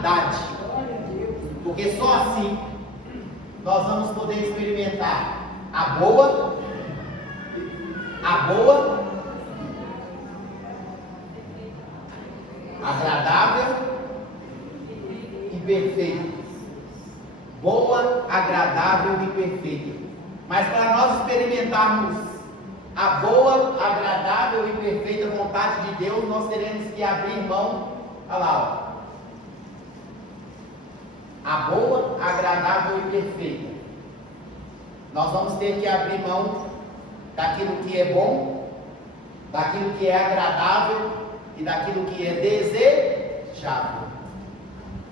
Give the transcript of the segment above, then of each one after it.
calamidade. Porque só assim nós vamos poder experimentar a boa, agradável e perfeita. Boa, agradável e perfeita. Mas para nós experimentarmos a boa, agradável e perfeita vontade de Deus, nós teremos que abrir mão, olha lá, ó, a boa, agradável e perfeita. Nós vamos ter que abrir mão daquilo que é bom, daquilo que é agradável e daquilo que é desejável.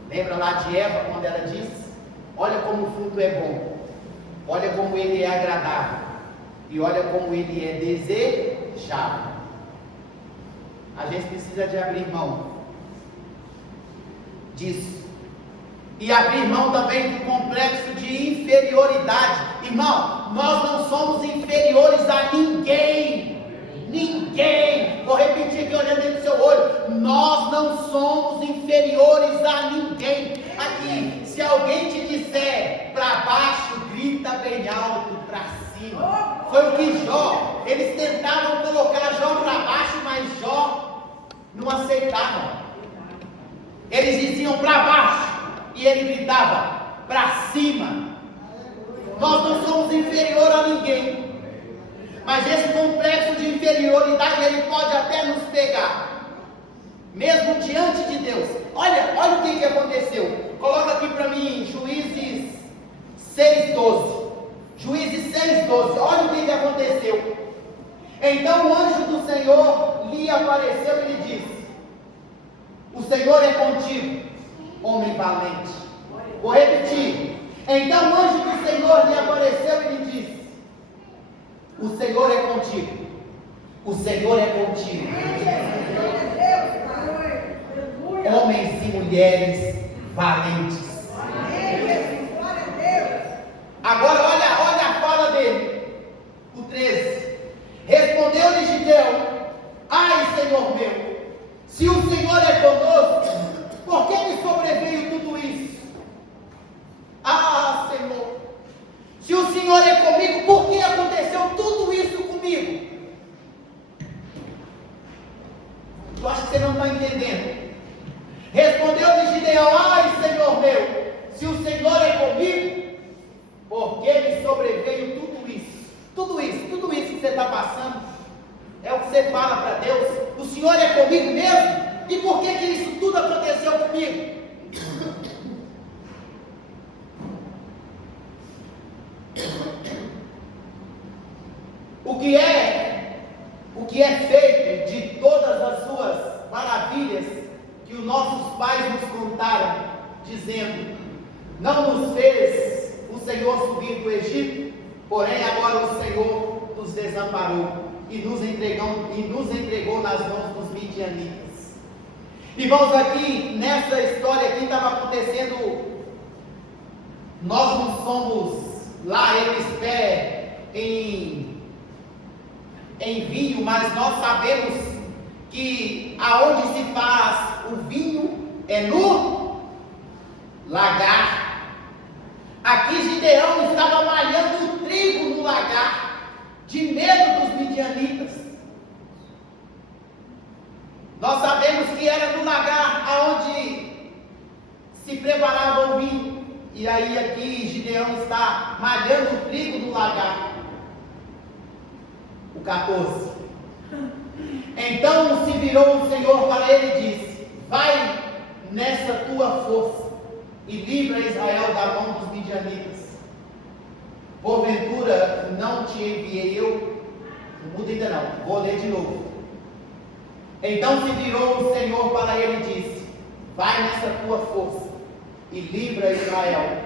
Lembra lá de Eva, quando ela disse: olha como o fruto é bom, olha como ele é agradável e olha como ele é desejável. A gente precisa de abrir mão disso. E abrir mão também do complexo de inferioridade. Irmão, nós não somos inferiores a ninguém. Ninguém. Vou repetir aqui olhando dentro do seu olho. Nós não somos inferiores a ninguém. Aqui, se alguém te disser para baixo, grita bem alto para cima. Foi o que Jó, eles tentaram colocar Jó para baixo, mas Jó não aceitava. Eles diziam para baixo e ele gritava para cima. Nós não somos inferior a ninguém. Mas esse complexo de inferioridade, ele pode até nos pegar, mesmo diante de Deus. Olha o que aconteceu. Coloca aqui para mim, Juízes 6:12. Juízes 6:12. Olha o que aconteceu. Então o anjo do Senhor lhe apareceu e lhe disse: o Senhor é contigo, homem valente. Vou repetir. Então o anjo do Senhor lhe apareceu e lhe disse: o Senhor é contigo. O Senhor é contigo. Homens e mulheres valentes. Agora olha a fala dele. O 13. Respondeu-lhe Gideão: ai, Senhor meu, se o Senhor é conosco, por que me sobreveio tudo isso? Ah, Senhor, se o Senhor é comigo, por que aconteceu tudo isso comigo? Eu acho que você não está entendendo. Respondeu-lhe Gideão: ai, Senhor meu, se o Senhor é comigo, por que me sobreveio tudo isso? Tudo isso que você está passando, é o que você fala para Deus. O Senhor é comigo mesmo? E por que isso tudo aconteceu comigo? O que é feito de todas as suas maravilhas que os nossos pais nos contaram, dizendo: não nos fez o Senhor subir do Egito, porém agora o Senhor nos desamparou e nos entregou nas mãos dos midianitas. Irmãos, aqui nessa história aqui estava acontecendo, nós não somos lá eles pé em vinho, mas nós sabemos que aonde se faz o vinho é no lagar. Aqui Gideão estava malhando o trigo no lagar, de medo dos midianitas. Nós sabemos que era no lagar aonde se preparava o vinho. E aí aqui Gideão está malhando o trigo no lagar. O 14. Então se virou o Senhor para ele e disse: vai nessa tua força e livra Israel da mão dos midianitas. Porventura não te enviei eu? Não muda ainda não, vou ler de novo. Então se virou o Senhor para ele e disse: vai nessa tua força e livra Israel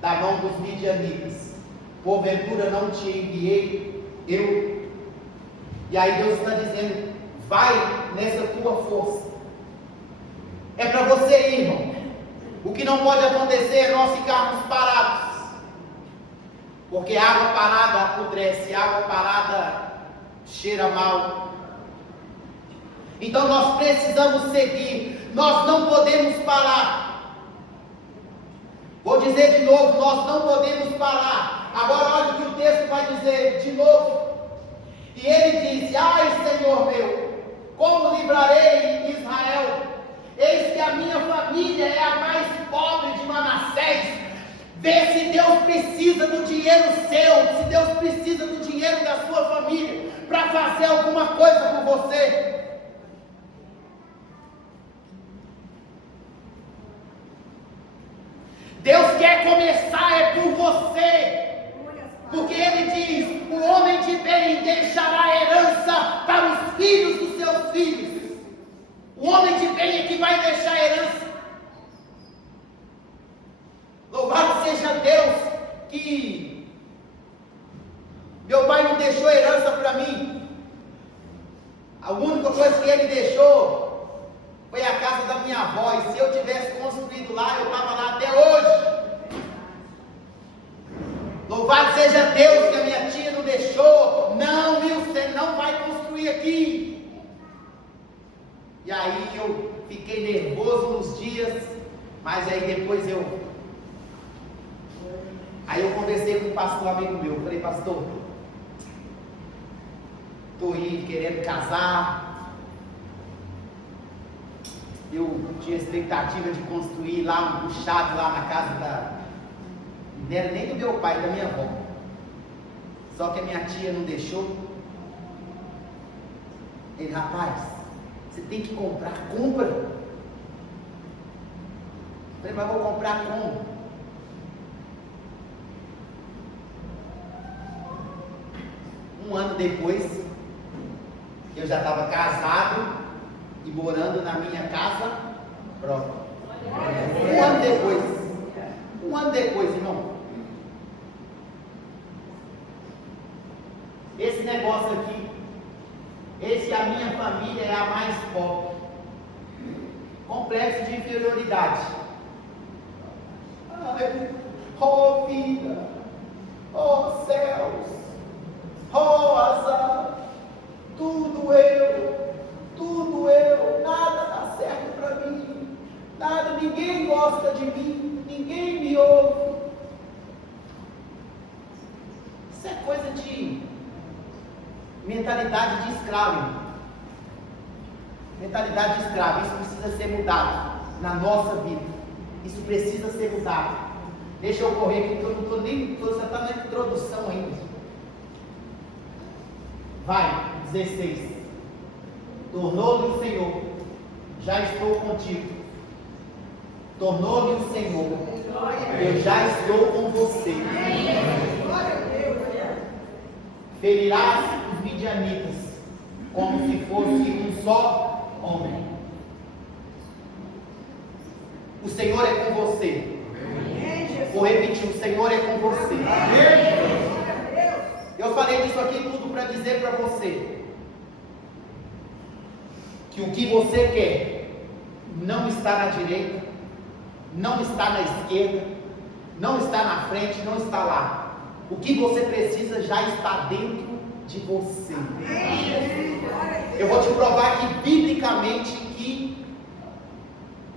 da mão dos midianitas. Porventura não te enviei eu? E aí Deus está dizendo: vai nessa tua força. É para você ir, irmão. O que não pode acontecer é nós ficarmos parados, porque água parada apodrece, água parada cheira mal. Então nós precisamos seguir. nós não podemos parar. Vou dizer de novo, nós não podemos parar. Agora olha o que o texto vai dizer de novo. E ele disse: ai, Senhor meu, como livrarei Israel? Eis que a minha família é a mais pobre de Manassés. Vê se Deus precisa do dinheiro seu, se Deus precisa do dinheiro da sua família para fazer alguma coisa por você. Deus quer começar é por você, porque Ele diz: o homem de bem deixará herança para os filhos dos seus filhos. O homem de bem é que vai deixar herança. Louvado seja Deus que meu pai não deixou herança para mim. A única coisa que ele deixou foi a casa da minha avó. E se eu tivesse construído lá, eu estava lá até hoje. Louvado seja Deus que a minha tia não deixou. Não, você não vai construir aqui. E aí eu fiquei nervoso nos dias, mas aí depois eu conversei com um pastor amigo meu. Falei: pastor, estou aí querendo casar. Eu tinha expectativa de construir lá um puxado lá na casa não era nem do meu pai, da minha avó. Só que a minha tia não deixou. Ele: rapaz, você tem que comprar, compra. Eu falei: mas vou comprar como? Um ano depois, eu já estava casado e morando na minha casa própria. Um ano depois, irmão. Esse negócio aqui, a minha família é a mais pobre. Complexo de inferioridade. Ai, oh vida, oh céus, oh azar, tudo eu, nada dá certo para mim, nada, ninguém gosta de mim, ninguém me ouve. Isso é coisa de mentalidade de escravo. Mentalidade de escravo, isso precisa ser mudado na nossa vida. Isso precisa ser mudado. Deixa eu correr aqui, porque eu já está na introdução ainda. Vai, 16. Tornou-lhe o Senhor, já estou contigo. Tornou-lhe o Senhor, eu já estou com você. Ferirás os midianitas, como se fosse um só homem. O Senhor é com você. Vou repetir: o Senhor é com você. Eu falei disso aqui tudo para dizer para você que o que você quer não está na direita, não está na esquerda, não está na frente, não está lá. O que você precisa já está dentro de você. Eu vou te provar aqui biblicamente que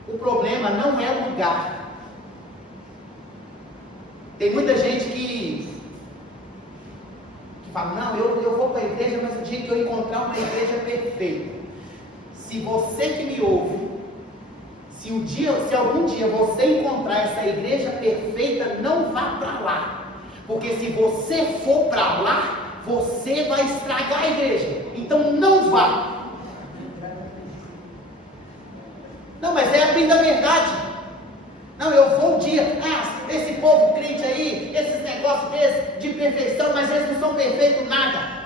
o problema não é o lugar. Tem muita gente que fala: não, eu vou para a igreja, mas o dia que eu encontrar uma igreja perfeita. Se você que me ouve, se algum dia você encontrar essa igreja perfeita, não vá para lá. Porque se você for para lá, você vai estragar a igreja. Então não vá. Não, mas é a bem da verdade. Não, eu vou um dia. Esse povo crente aí, esses negócios desses de perfeição, mas eles não são perfeitos nada.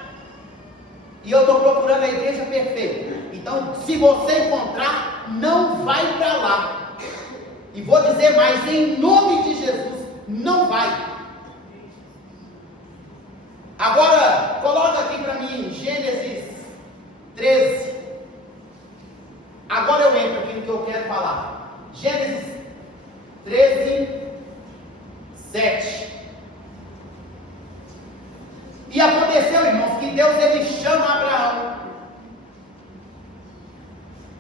E eu estou procurando a igreja perfeita. Então, se você encontrar, não vai para lá. E vou dizer mais, em nome de Jesus, não vai. Agora, coloca aqui para mim, Gênesis 13. Agora eu entro aqui no que eu quero falar. Gênesis 13, 7. E aconteceu, irmãos, que Deus ele chama Abraão.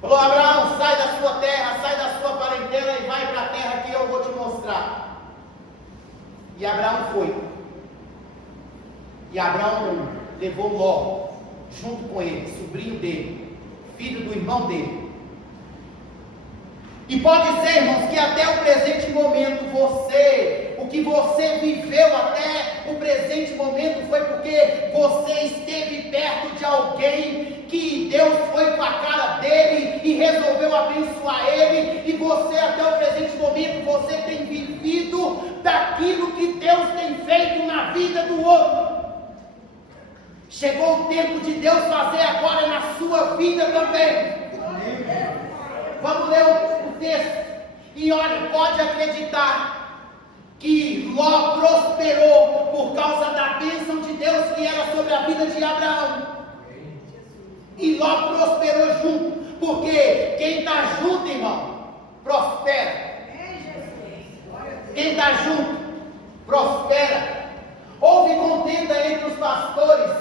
Falou: Abraão, sai da sua terra, sai da sua parentela e vai para a terra que eu vou te mostrar. E Abraão foi. E Abraão levou Ló junto com ele, sobrinho dele, filho do irmão dele. E pode ser, irmãos, que até o presente momento o que você viveu até o presente momento foi porque você esteve perto de alguém que Deus foi com a cara dele e resolveu abençoar ele, e você até o presente momento, você tem vivido daquilo que Deus tem feito na vida do outro. Chegou o tempo de Deus fazer agora na sua vida também. Vamos ler o texto. E olha, pode acreditar que Ló prosperou por causa da bênção de Deus que era sobre a vida de Abraão. E Ló prosperou junto, porque quem está junto, irmão, prospera. Quem está junto, prospera. Houve contenda entre os pastores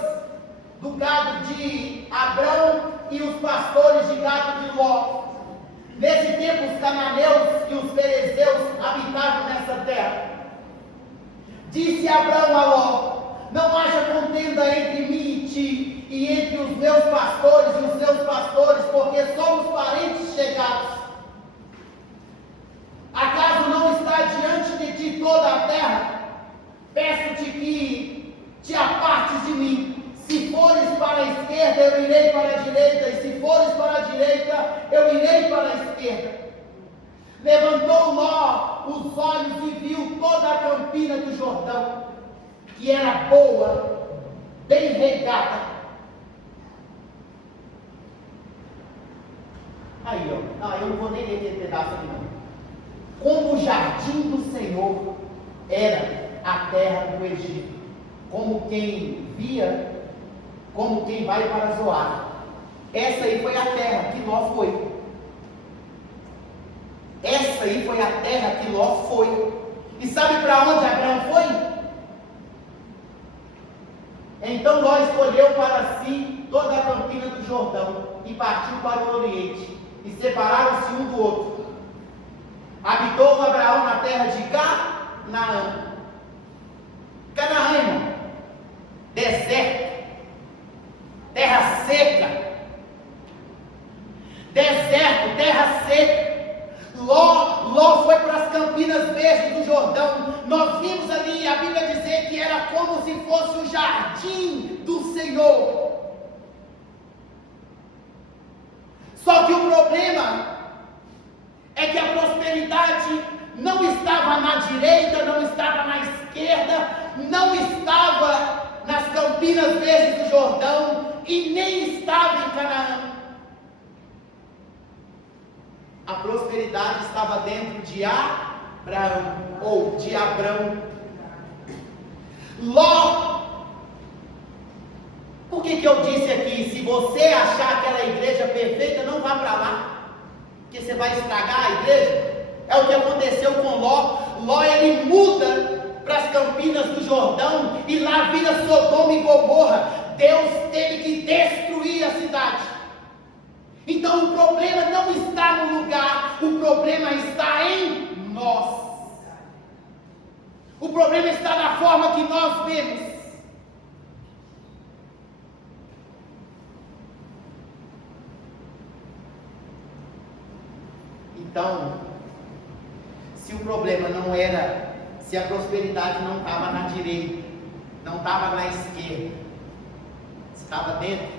do gado de Abrão e os pastores de gado de Ló. Nesse tempo, os cananeus e os ferezeus habitavam nessa terra. Disse Abrão a Ló: não haja contenda entre mim e ti, e entre os meus pastores e os seus pastores, porque somos parentes chegados. Acaso não está diante de ti toda a terra? Peço-te que te apartes de mim. Se fores para a esquerda, eu irei para a direita, e se fores para a direita, eu irei para a esquerda. Levantou Ló os olhos e viu toda a campina do Jordão, que era boa, bem regada. Aí, ó, não, eu não vou nem ler esse pedaço aqui não. Como o jardim do Senhor era a terra do Egito, como quem via, como quem vai para Zoar. Essa aí foi a terra que Ló foi. Essa aí foi a terra que Ló foi. E sabe para onde Abraão foi? Então Ló escolheu para si toda a campina do Jordão e partiu para o Oriente, e separaram-se um do outro. Habitou Abraão na terra de Canaã. Canaã, irmão, deserto, terra seca, deserto, terra seca. Ló foi para as campinas verdes do Jordão. Nós vimos ali a Bíblia dizer que era como se fosse o jardim do Senhor. Só que o problema é que a prosperidade não estava na direita, não estava na esquerda, não estava nas campinas verdes do Jordão e nem estava em Canaã. A prosperidade estava dentro de Abraão, ou de Abrão. Ló, por que eu disse aqui, se você achar aquela igreja perfeita, não vá para lá, porque você vai estragar a igreja? É o que aconteceu com Ló. Ló, ele muda para as campinas do Jordão, e lá vira Sodoma e Gomorra. Deus teve que destruir a cidade. Então o problema não está no lugar, o problema está em nós. O problema está na forma que nós vemos. Então, se o problema não era, se a prosperidade não estava na direita, não estava na esquerda, estava dentro,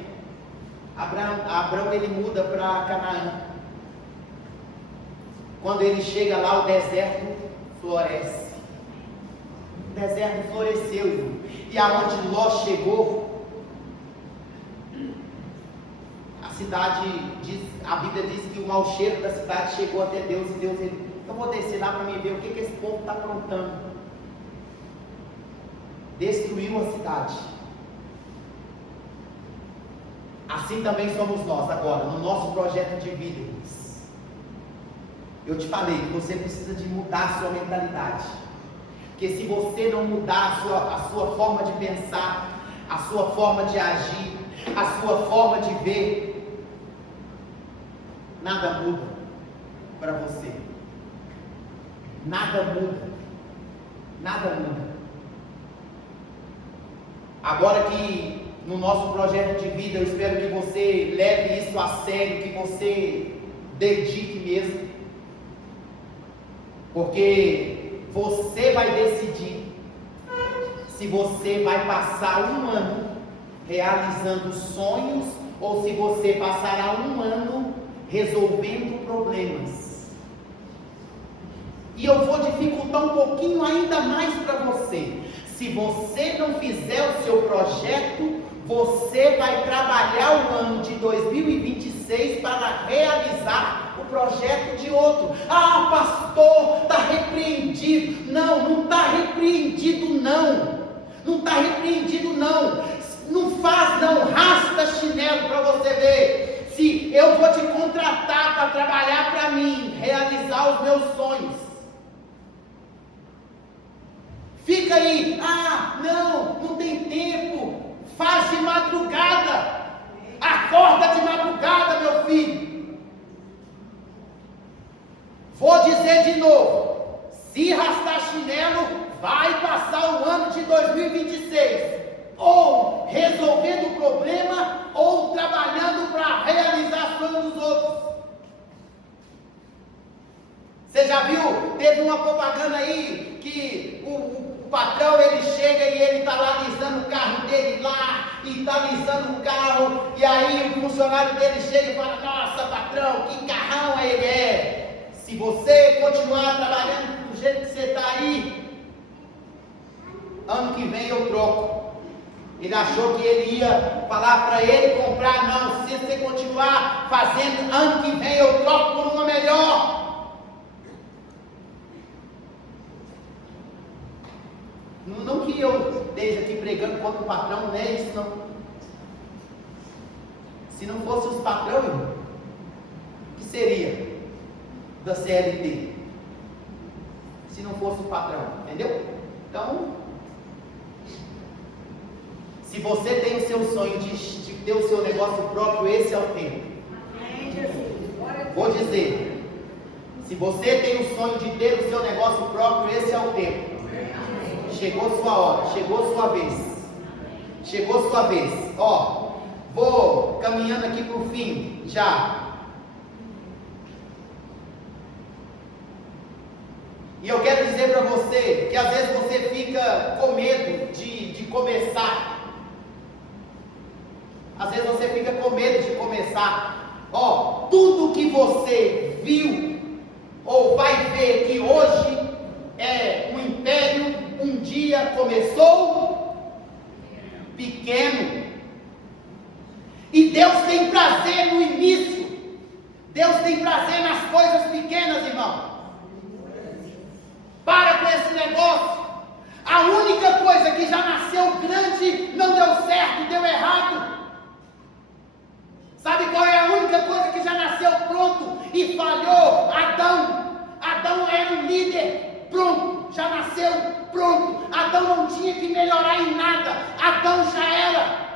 Abrão ele muda para Canaã. Quando ele chega lá, o deserto floresce. O deserto floresceu, irmão. E aonde Ló chegou, a cidade, a Bíblia diz que o mau cheiro da cidade chegou até Deus, e Deus ele, eu vou descer lá para me ver o que esse povo está aprontando. Destruiu a cidade. Assim também somos nós agora, no nosso projeto de vida. Eu te falei que você precisa de mudar a sua mentalidade. Porque se você não mudar a sua forma de pensar, a sua forma de agir, a sua forma de ver, nada muda. para você. Nada muda. Nada muda. Agora que no nosso projeto de vida, eu espero que você leve isso a sério, que você dedique mesmo. Porque você vai decidir se você vai passar um ano realizando sonhos ou se você passará um ano resolvendo problemas. E eu vou dificultar um pouquinho ainda mais para você. Se você não fizer o seu projeto, você vai trabalhar o ano de 2026 para realizar o projeto de outro. Ah, pastor, está repreendido. Não está repreendido não. Não está repreendido não. Não faz não, raspa chinelo para você ver. Se eu vou te contratar para trabalhar para mim, realizar os meus sonhos. Fica aí, não tem tempo, faz de madrugada, acorda de madrugada, meu filho. Vou dizer de novo, se rastar chinelo, vai passar o ano de 2026, ou resolvendo o problema, ou trabalhando para realizar sonhos dos outros. Você já viu? Teve uma propaganda aí que o patrão ele chega e ele está lá alisando o carro dele lá, e está alisando o carro, e aí o funcionário dele chega e fala: nossa patrão, que carrão ele é. Se você continuar trabalhando do jeito que você está aí, ano que vem eu troco. Ele achou que ele ia falar para ele comprar, não, se você continuar fazendo, ano que vem eu troco por uma melhor. Não que eu esteja aqui pregando contra o patrão, não é isso não. Se não fosse os patrões, o que seria da CLT? Se não fosse o patrão, entendeu? Então, se você tem o seu sonho de ter o seu negócio próprio, esse é o tempo. Vou dizer, se você tem o sonho de ter o seu negócio próprio, esse é o tempo. Chegou sua hora, chegou sua vez. Chegou sua vez. Ó, vou caminhando aqui para o fim, já. E eu quero dizer para você que às vezes você fica com medo de começar. Às vezes você fica com medo de começar. Ó, tudo que você viu ou vai ver que hoje é um império, um dia começou pequeno. E Deus tem prazer no início. Deus tem prazer nas coisas pequenas, irmão. Para com esse negócio. A única coisa que já nasceu grande não deu certo, deu errado. Sabe qual é a única coisa que já nasceu pronto e falhou? Adão era um líder pronto, já nasceu pronto. Adão não tinha que melhorar em nada, Adão já era.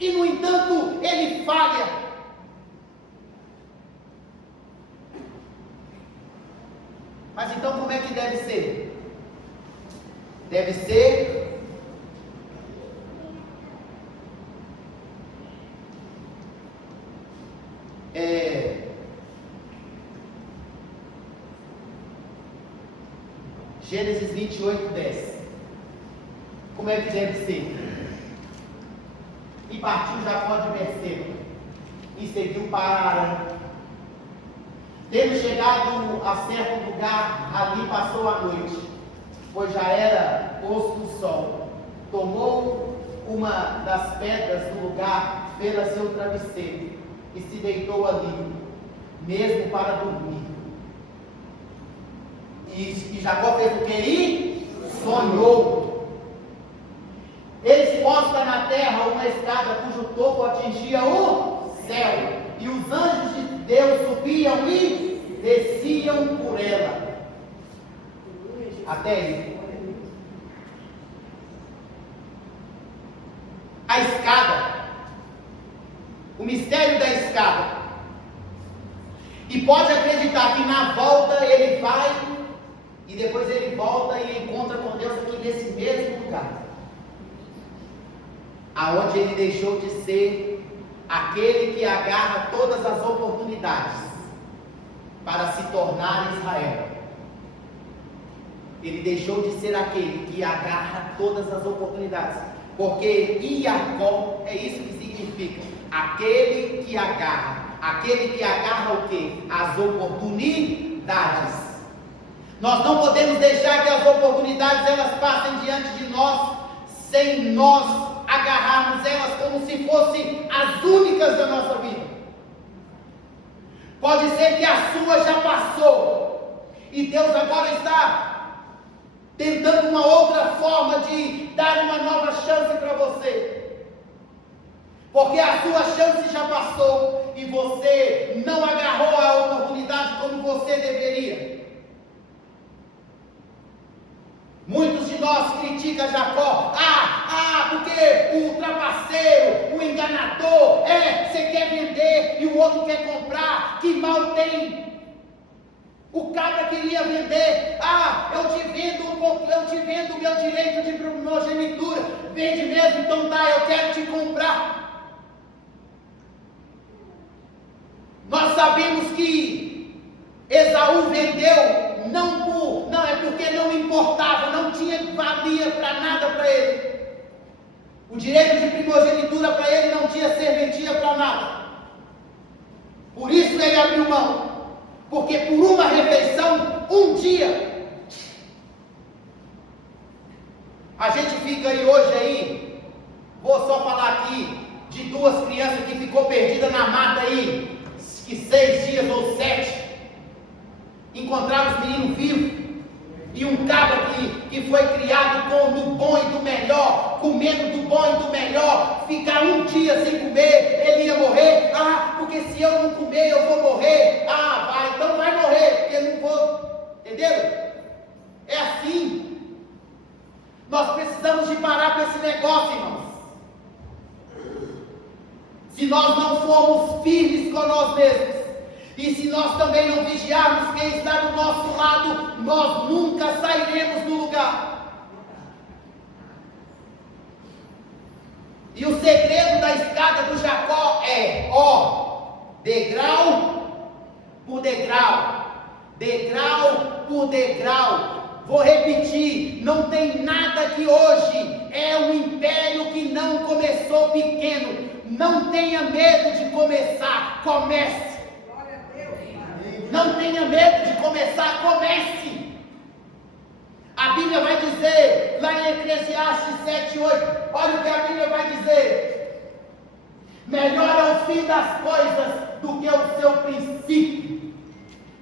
E no entanto, ele falha. Mas então como é que deve ser? Deve ser Gênesis 28, 10. Como é que deve ser? E partiu Jacó de Berseba e seguiu para Arã. Tendo chegado a certo lugar, ali passou a noite, pois já era posto o sol. Tomou uma das pedras do lugar, fez-a seu travesseiro e se deitou ali, mesmo para dormir. E Jacó fez o que aí? Sonhou. Eles postam na terra uma escada cujo topo atingia o céu, e os anjos de Deus subiam e desciam por ela. Até aí. A escada. O mistério da escada. E pode acreditar que na volta ele vai e depois ele volta e encontra com Deus aqui nesse mesmo lugar, aonde ele deixou de ser aquele que agarra todas as oportunidades para se tornar Israel. Ele deixou de ser aquele que agarra todas as oportunidades, porque Iacó é isso que significa, aquele que agarra o quê? As oportunidades. Nós não podemos deixar que as oportunidades elas passem diante de nós sem nós agarrarmos elas como se fossem as únicas da nossa vida. Pode ser que a sua já passou e Deus agora está tentando uma outra forma de dar uma nova chance para você. Porque a sua chance já passou e você não agarrou a oportunidade como você deveria. Muitos de nós criticam Jacó. Porque o trapaceiro, o enganador, você quer vender e o outro quer comprar, que mal tem. O cabra queria vender, eu te vendo o meu direito de primogenitura, vende mesmo, então tá, eu quero te comprar. Nós sabemos que Esaú vendeu, não é porque não importava, não tinha valia para nada para ele. O direito de primogenitura para ele não tinha serventia para nada. Por isso ele abriu mão. Porque por uma refeição, um dia, a gente fica aí hoje vou só falar aqui de duas crianças que ficou perdida na mata aí, que 6 dias ou 7, encontraram os meninos vivos, e um cabra que foi criado do bom e do melhor, comendo do bom e do melhor, ficar um dia sem comer, ele ia morrer. Porque se eu não comer eu vou morrer. Então vai morrer, porque eu não vou. Entenderam? É assim. Nós precisamos de parar com esse negócio, irmãos. Se nós não formos firmes com nós mesmos, e se nós também não vigiarmos quem está do nosso lado, nós nunca sairemos do lugar. E o segredo da escada do Jacó é, degrau por degrau, degrau por degrau. Vou repetir, não tem nada que hoje é um império que não começou pequeno. Não tenha medo de começar, comece. Não tenha medo de começar, comece. A Bíblia vai dizer, lá em Eclesiastes 7:8, olha o que a Bíblia vai dizer: melhor é o fim das coisas do que o seu princípio.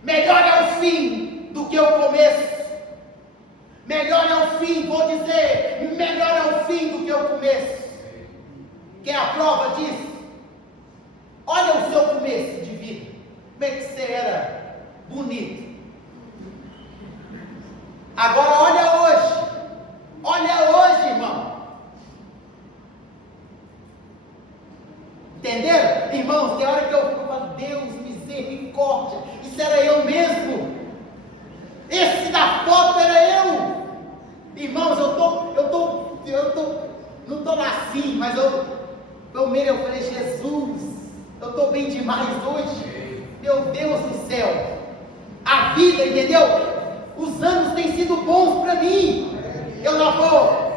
Melhor é o fim do que o começo. Melhor é o fim, vou dizer, melhor é o fim do que o começo. Quer a prova disso? Olha o seu começo de vida. Como é que você era bonito. Agora olha hoje, irmão. Entenderam? Irmãos, tem hora que eu falo, Deus, misericórdia, isso era eu mesmo. Esse da foto era eu. Irmãos, não estou lá assim, mas eu falei, Jesus, eu estou bem demais hoje. Meu Deus do céu. A vida, entendeu? Os anos têm sido bons para mim. Eu não vou,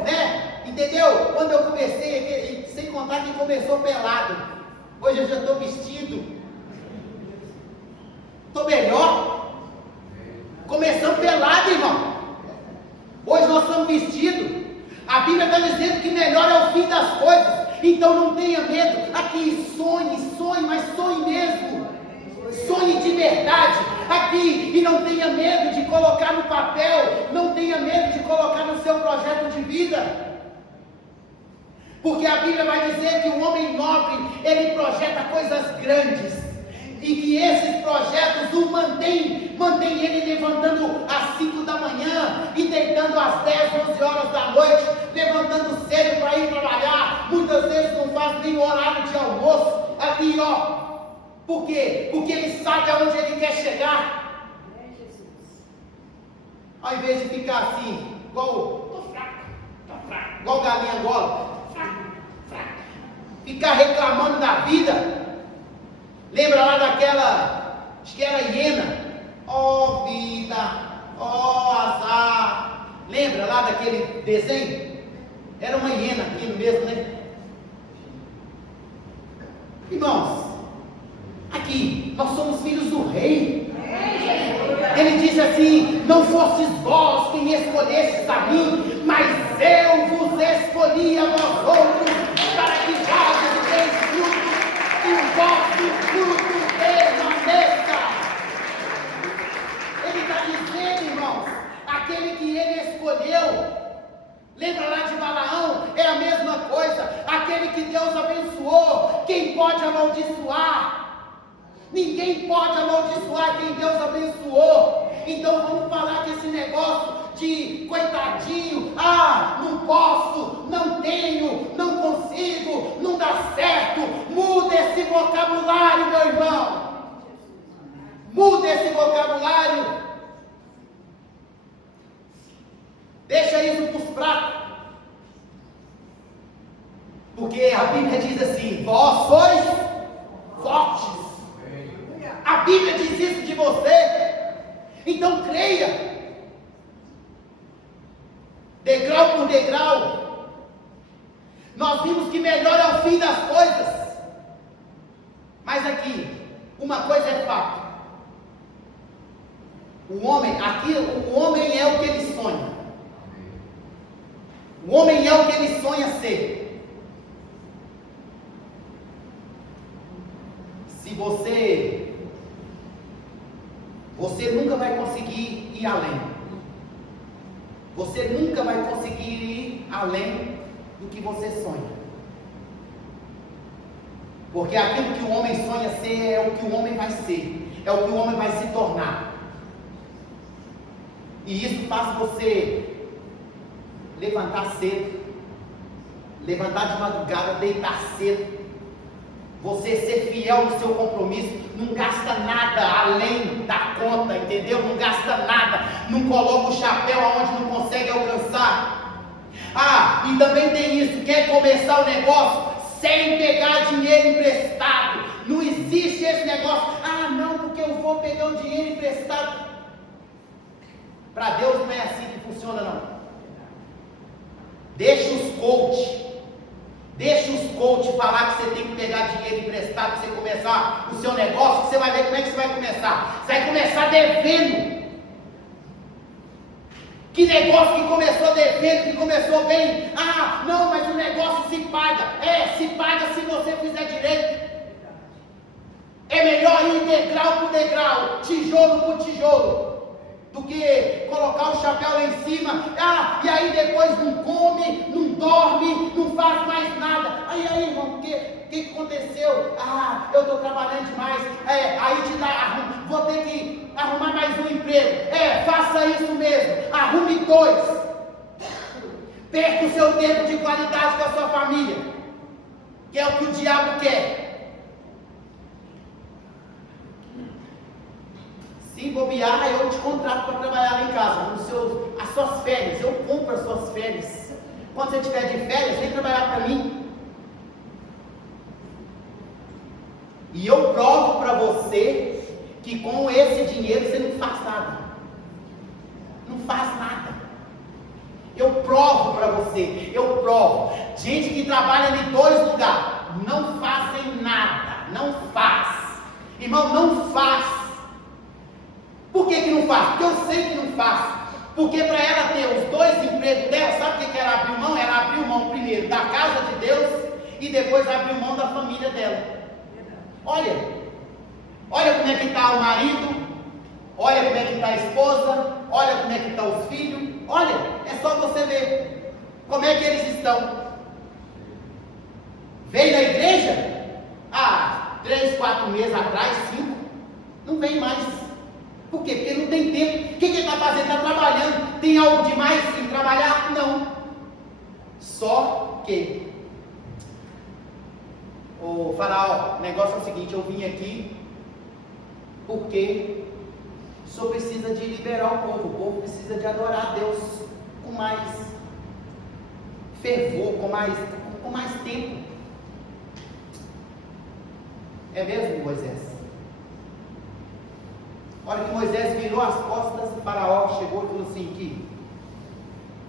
entendeu? Quando eu comecei, sem contar que começou pelado. Hoje eu já estou vestido. Estou melhor. Começamos pelado, irmão. Hoje nós estamos vestidos. A Bíblia está dizendo que melhor é o fim das coisas. Então não tenha medo. Aqui sonhe, mas sonhe mesmo. Sonhe de verdade aqui e não tenha medo de colocar no papel, não tenha medo de colocar no seu projeto de vida, porque a Bíblia vai dizer que o homem nobre, ele projeta coisas grandes, e que esses projetos o mantém ele levantando às 5 da manhã e deitando às 10, 11 horas da noite, levantando cedo para ir trabalhar, muitas vezes não faz nem horário de almoço, aqui Por quê? Porque ele sabe aonde ele quer chegar. Ao invés de ficar assim, igual, tô fraco, igual galinha Angola, fraco. Ficar reclamando da vida. Lembra lá daquela, acho que era hiena. Ó vida, ó azar. Lembra lá daquele desenho? Era uma hiena aqui mesmo, né? Irmãos, aqui, nós somos filhos do rei. Ele disse assim: não fostes vós quem escolhestes a mim, mas eu vos escolhi a vós outros, para que vós deis fruto, e o vosso fruto permaneça. Ele está dizendo, irmãos, aquele que ele escolheu. Lembra lá de Balaão? É a mesma coisa. Aquele que Deus abençoou, quem pode amaldiçoar? Ninguém pode amaldiçoar quem Deus abençoou. Então vamos parar com esse negócio de coitadinho. Não posso, não tenho, não consigo, não dá certo. Muda esse vocabulário, meu irmão. Muda esse vocabulário. Deixa isso para os fracos. Porque a Bíblia diz assim: vós sois fortes. A Bíblia diz isso de você. Então creia. Degrau por degrau. Nós vimos que melhor é o fim das coisas. Mas aqui, uma coisa é fato. O homem é o que ele sonha. O homem é o que ele sonha ser. Se você nunca vai conseguir ir além. Você nunca vai conseguir ir além do que você sonha. Porque aquilo que o homem sonha ser é o que o homem vai ser. É o que o homem vai se tornar. E isso faz você levantar cedo, levantar de madrugada, deitar cedo, você ser fiel no seu compromisso, não gasta nada além da conta, entendeu? Não gasta nada, não coloca o chapéu aonde não consegue alcançar. E também tem isso, quer começar o negócio sem pegar dinheiro emprestado. Não existe esse negócio, não, porque eu vou pegar o dinheiro emprestado. Para Deus não é assim que funciona, não. Deixa os coach falar que você tem que pegar dinheiro emprestado para você começar o seu negócio, que você vai ver como é que você vai começar. Você vai começar devendo. Que negócio que começou devendo, que começou bem? Não, mas o negócio se paga. Se paga se você fizer direito. É melhor ir degrau por degrau, tijolo por tijolo, do que colocar o chapéu lá em cima, e aí depois não come, não dorme, não faz mais nada. Aí irmão, o que aconteceu? Eu estou trabalhando demais, aí te dá, vou ter que arrumar mais um emprego. Faça isso mesmo, arrume 2. Perca o seu tempo de qualidade com a sua família, que é o que o diabo quer. Se bobear, eu te contrato para trabalhar lá em casa, as suas férias, eu compro as suas férias. Quando você estiver de férias, vem trabalhar para mim. E eu provo para você que com esse dinheiro você não faz nada. Não faz nada. Eu provo para você, eu provo. Gente que trabalha em 2 lugares, não fazem nada, não faz. Irmão, não faz. Por que não faz? Porque eu sei que não faz. Porque para ela ter os 2 empregos dela, sabe o que ela abriu mão? Ela abriu mão primeiro da casa de Deus e depois abriu mão da família dela. Olha como é que está o marido, olha como é que está a esposa, olha como é que estão os filhos. Olha, é só você ver como é que eles estão. Veio na igreja? 3, 4 meses atrás, 5, não vem mais. Por quê? Porque não tem tempo. O que ele está fazendo? Está trabalhando. Tem algo demais em trabalhar? Não. Só que, Faraó, o negócio é o seguinte: eu vim aqui Porque o Senhor precisa de liberar o povo precisa de adorar a Deus com mais fervor, com mais tempo. É mesmo, Moisés? A hora que Moisés virou as costas, o faraó chegou e falou assim, que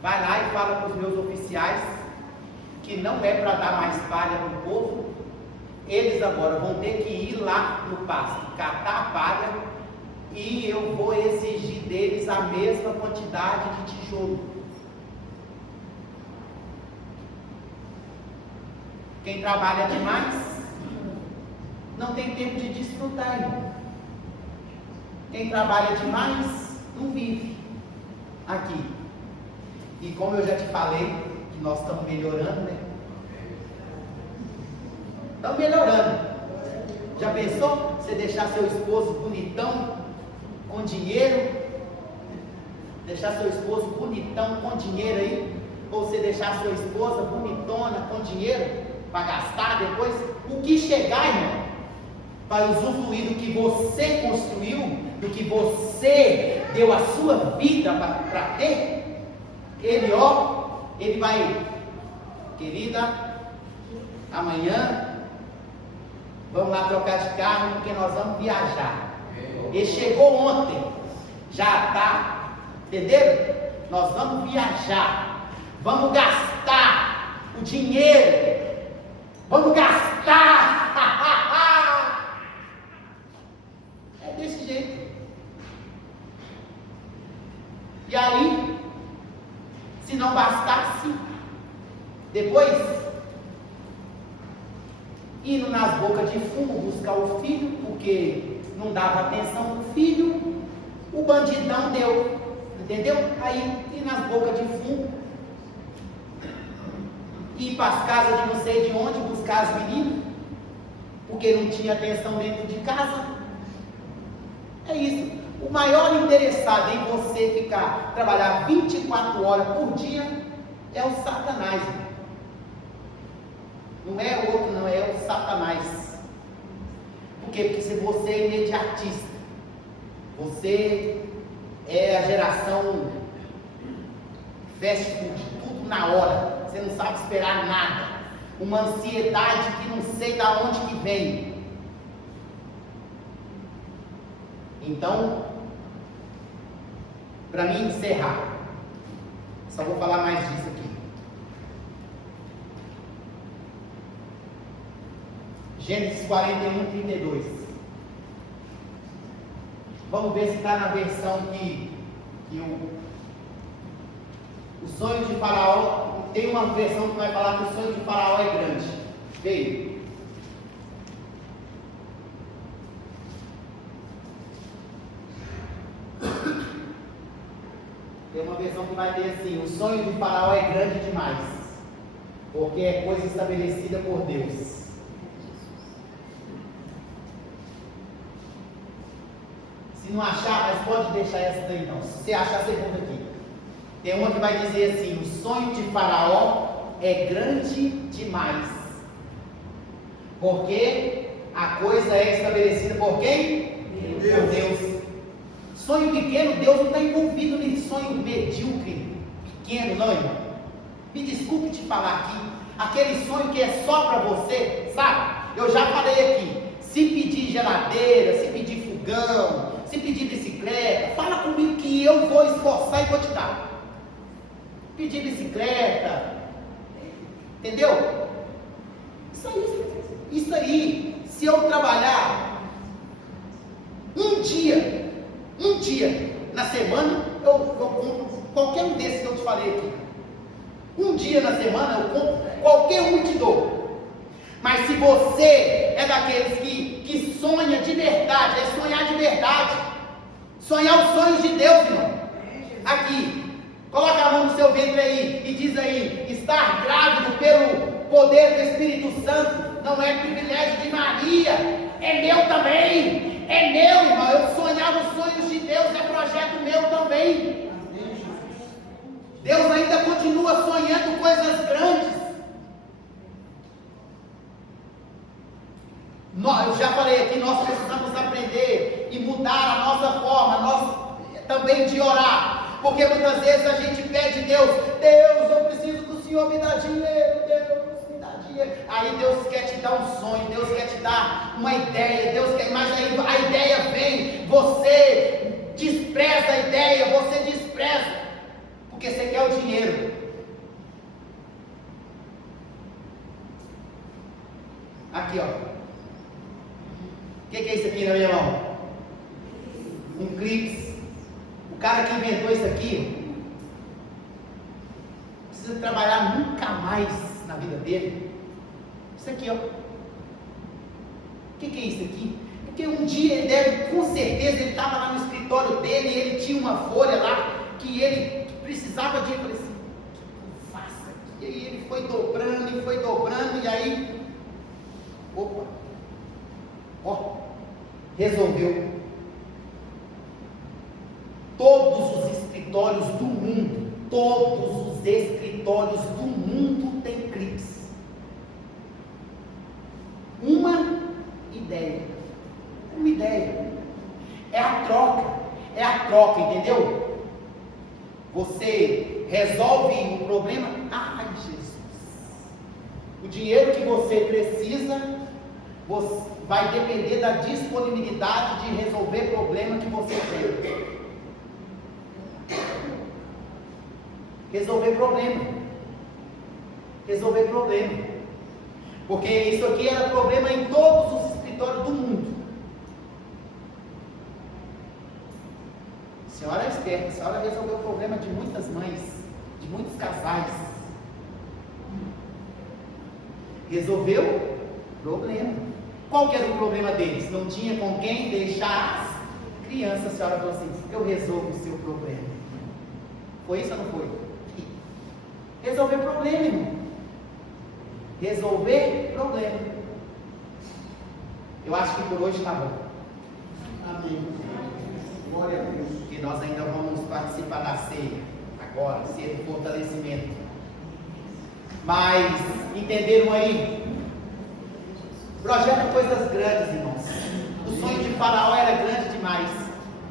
vai lá e fala para os meus oficiais que não é para dar mais palha para o povo, eles agora vão ter que ir lá no pasto, catar a palha, e eu vou exigir deles a mesma quantidade de tijolo. Quem trabalha demais não tem tempo de desfrutar, irmão. Quem trabalha demais não vive aqui. E como eu já te falei, que nós estamos melhorando, né? Estamos melhorando. Já pensou você deixar seu esposo bonitão com dinheiro? Deixar seu esposo bonitão com dinheiro aí? Ou você deixar sua esposa bonitona com dinheiro para gastar depois? O que chegar, irmão, para usufruir do que você construiu, do que você deu a sua vida para ter, ele vai, querida, amanhã vamos lá trocar de carro porque nós vamos viajar. Ele chegou ontem, já está, entendeu? Nós vamos viajar, vamos gastar o dinheiro, vamos gastar. É desse jeito. E aí, se não bastasse, depois, indo nas bocas de fumo buscar o filho, porque não dava atenção para o filho, o bandidão deu, entendeu? Aí, ir nas bocas de fumo, ir para as casas de não sei de onde, buscar as meninas, porque não tinha atenção dentro de casa. É isso. O maior interessado em você trabalhar 24 horas por dia é o Satanás. Não é o outro, não, é o Satanás. Por quê? Porque se você é imediatista, você é a geração fast food, tudo na hora, você não sabe esperar nada, uma ansiedade que não sei de onde que vem. Então, para mim encerrar, só vou falar mais disso aqui. Gênesis 41, 32. Vamos ver se está na versão que o sonho de Faraó. Tem uma versão que vai falar que o sonho de Faraó é grande. Veio. Tem uma versão que vai ter assim: o sonho de Faraó é grande demais, porque é coisa estabelecida por Deus. Se não achar, mas pode deixar essa daí não. Se você achar a segunda aqui. Tem uma que vai dizer assim: o sonho de Faraó é grande demais, porque a coisa é estabelecida por quem? Deus. Por Deus. Sonho pequeno, Deus não está envolvido em sonho medíocre, pequeno, não, irmão. Me desculpe te falar aqui, aquele sonho que é só para você, sabe? Eu já falei aqui, se pedir geladeira, se pedir fogão, se pedir bicicleta, fala comigo que eu vou esforçar e vou te dar. Pedir bicicleta, entendeu? Isso aí, se eu trabalhar um dia na semana, eu compro qualquer um desses que eu te falei aqui. Um dia na semana eu compro qualquer um e te dou. Mas se você é daqueles que sonha de verdade, é sonhar de verdade, sonhar os sonhos de Deus, irmão. Aqui, coloca a mão no seu ventre aí e diz aí: estar grávido pelo poder do Espírito Santo não é privilégio de Maria, é meu também. É meu, irmão. Eu sonhar os sonhos de Deus é projeto meu também. Deus ainda continua sonhando coisas grandes. Eu já falei aqui, nós precisamos aprender e mudar a nossa forma, também de orar. Porque muitas vezes a gente pede a Deus, eu preciso do Senhor, me dá dinheiro, Deus, me dá dinheiro. Aí Deus quer te dar um sonho, Deus quer te dar uma ideia, mas aí a ideia vem, você despreza a ideia, você despreza, porque você quer o dinheiro. Aqui, ó. O que é isso aqui, meu irmão? Um clipe. O cara que inventou isso aqui não precisa trabalhar nunca mais na vida dele. Isso aqui, ó. O que é isso aqui? Porque um dia ele deve, com certeza, ele estava lá no escritório dele e ele tinha uma folha lá que ele precisava de. Ele falou assim, faça aqui. E aí ele foi dobrando, e aí, opa, ó, resolveu. Todos os escritórios do mundo têm clipes. Uma ideia. É a troca, entendeu? Você resolve um problema. Ai, Jesus. O dinheiro que você precisa vai depender da disponibilidade de resolver problema que você tem. Resolver problema. Porque isso aqui era problema em todos os escritórios do mundo. A senhora é esperta, a senhora resolveu o problema de muitas mães, de muitos casais. Resolveu problema. Qual que era o problema deles? Não tinha com quem deixar as crianças. A senhora falou assim, eu resolvo o seu problema. Foi isso ou não foi? Resolver problema, irmão. Resolver problema. Eu acho que por hoje está bom. Amém. Glória a Deus. Que nós ainda vamos participar da ceia. Agora, ceia do fortalecimento. Mas, entenderam aí? Projeta coisas grandes, irmãos. O sonho de Faraó era grande demais.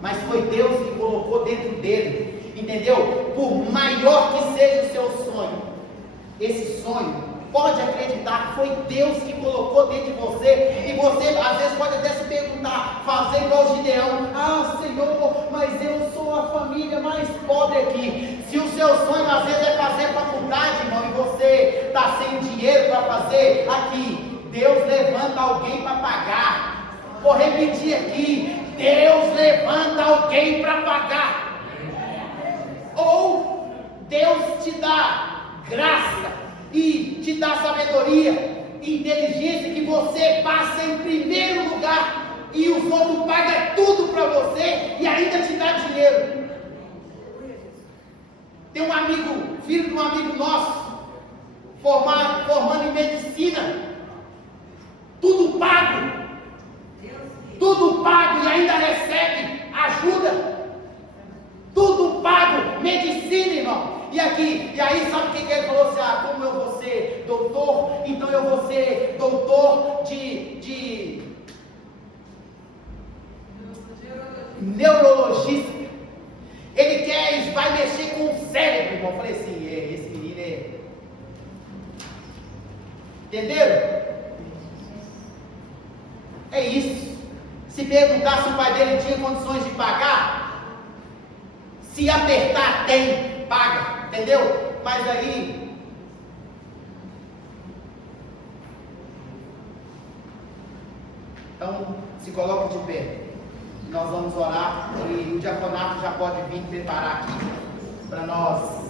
Mas foi Deus que colocou dentro dele. Entendeu? Por maior que seja o seu sonho, esse sonho, pode acreditar que foi Deus que colocou dentro de você. E você às vezes pode até se perguntar, fazer igual o Gideão, Senhor, mas eu sou a família mais pobre aqui. Se o seu sonho às vezes é fazer faculdade, irmão, e você está sem dinheiro para fazer, aqui, Deus levanta alguém para pagar. Vou repetir aqui, Deus levanta alguém para pagar. Ou Deus te dá graça e te dá sabedoria e inteligência que você passa em primeiro lugar e os outros pagam tudo para você e ainda te dá dinheiro. Tem um amigo, filho de um amigo nosso, formando em medicina, tudo pago e ainda recebe ajuda. Tudo pago, medicina, irmão. E aí sabe o que ele falou assim? Como eu vou ser doutor, então eu vou ser doutor de neurologista. Ele vai mexer com o cérebro, irmão. Eu falei assim, esse menino é... Entenderam? É isso. Se perguntar se o pai dele tinha condições de pagar, se apertar, tem, paga, entendeu? Mas aí, então, se coloca de pé. Nós vamos orar e o diaconato já pode vir preparar aqui para nós